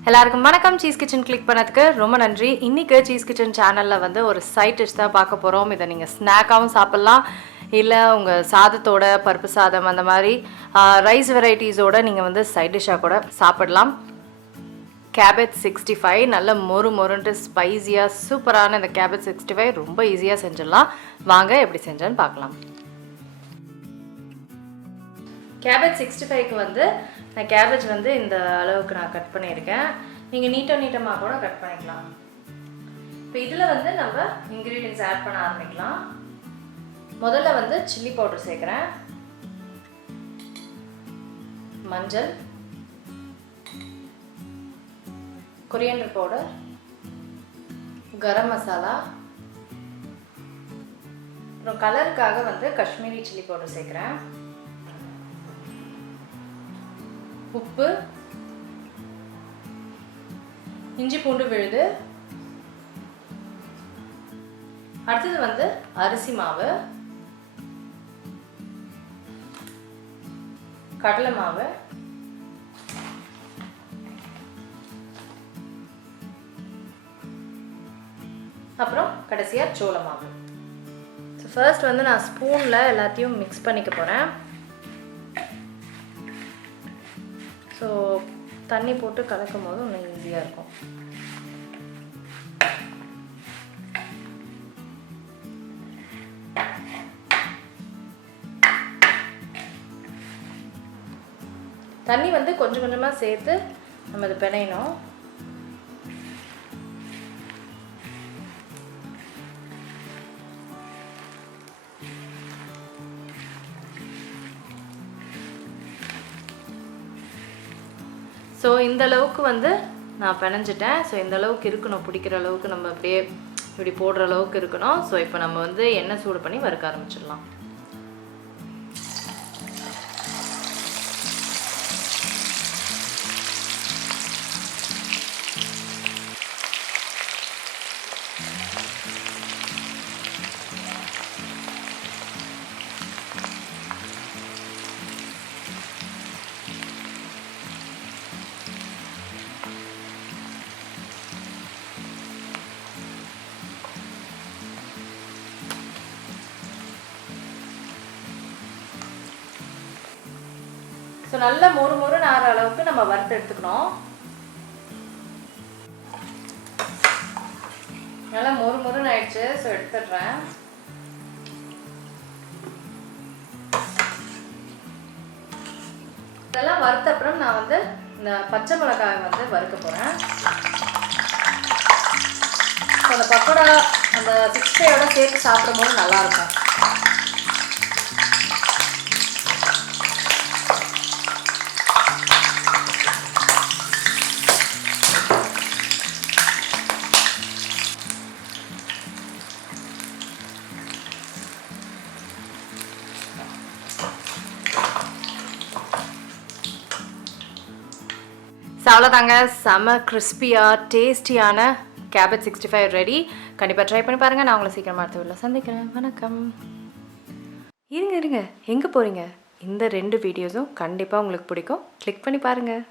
எல்லாருக்கும் வணக்கம். Cheese kitchen click பண்ணதுக்கு ரொம்ப நன்றி. இன்றைக்கி சீஸ் கிச்சன் சேனலில் வந்து ஒரு சைட் டிஷ் தான் பார்க்க போகிறோம். இதை நீங்கள் ஸ்நாக்காகவும் சாப்பிட்லாம், இல்லை உங்கள் சாதத்தோட பருப்பு சாதம் அந்த மாதிரி ரைஸ் வெரைட்டிஸோடு நீங்கள் வந்து சைட் டிஷ்ஷாக கூட சாப்பிடலாம். கேபேஜ் 65 நல்ல மொறுன்ட்டு ஸ்பைஸியாக சூப்பரான இந்த கேபேஜ் 65 ரொம்ப ஈஸியாக செஞ்சிடலாம். வாங்க எப்படி செஞ்சேன்னு பார்க்கலாம். கேபேஜ் 65க்கு வந்து நான் கேபேஜ் வந்து இந்த அளவுக்கு நான் கட் பண்ணியிருக்கேன். நீங்கள் நீட்டமாக கூட கட் பண்ணிக்கலாம். இப்போ இதில் வந்து நம்ம இன்க்ரீடியன்ட்ஸ் ஆட் பண்ண ஆரம்பிக்கலாம். முதல்ல வந்து சில்லி பவுடர் சேர்க்குறேன், மஞ்சள், கொரியண்டர் பவுடர், கரம் மசாலா, அப்புறம் கலருக்காக வந்து காஷ்மீரி சில்லி பவுடர் சேர்க்குறேன், உப்பு, இஞ்சி பூண்டு விழுது, அடுத்தது வந்து அரிசி மாவு, கடலை மாவு, அப்புறம் கடைசியாக சோள மாவு. ஸோ ஃபர்ஸ்ட் வந்து நான் ஸ்பூனில் எல்லாத்தையும் மிக்ஸ் பண்ணிக்க போகிறேன். ஸோ தண்ணி போட்டு கலக்கும் போது இன்னும் ஈஸியாக இருக்கும். தண்ணி வந்து கொஞ்சம் கொஞ்சமாக சேர்த்து நம்ம இது பிணையணும். ஸோ இந்த அளவுக்கு வந்து நான் பிணைஞ்சிட்டேன். ஸோ இந்த அளவுக்கு இருக்கணும், பிடிக்கிற அளவுக்கு நம்ம அப்படியே இப்படி போடுற அளவுக்கு இருக்கணும். ஸோ இப்போ நம்ம வந்து எண்ணெய் சூடு பண்ணி வறுக்க ஆரம்பிச்சிடலாம். ஸோ நல்ல மொறுன்னு ஆகிற அளவுக்கு நம்ம வறுத்து எடுத்துக்கணும். நல்லா மொறுன்னு ஆயிடுச்சு. ஸோ எடுத்துடுறேன். இதெல்லாம் வறுத்த அப்புறம் நான் வந்து இந்த பச்சை மிளகாய் வந்து வறுக்க போகிறேன். ஸோ அந்த பக்கோடா அந்த 65யோட சேர்த்து சாப்பிடும்போது நல்லாயிருக்கும். அவ்வளோதாங்க, செம கிறிஸ்பியாக டேஸ்டியான கேபேஜ் 65 ரெடி. கண்டிப்பாக ட்ரை பண்ணி பாருங்கள். நான் உங்களை சீக்கிரமாக அடுத்த வீடியோவில் சந்திக்கிறேன். வணக்கம். இருங்க எங்கே போகிறீங்க? இந்த 2 வீடியோஸும் கண்டிப்பாக உங்களுக்கு பிடிக்கும். கிளிக் பண்ணி பாருங்கள்.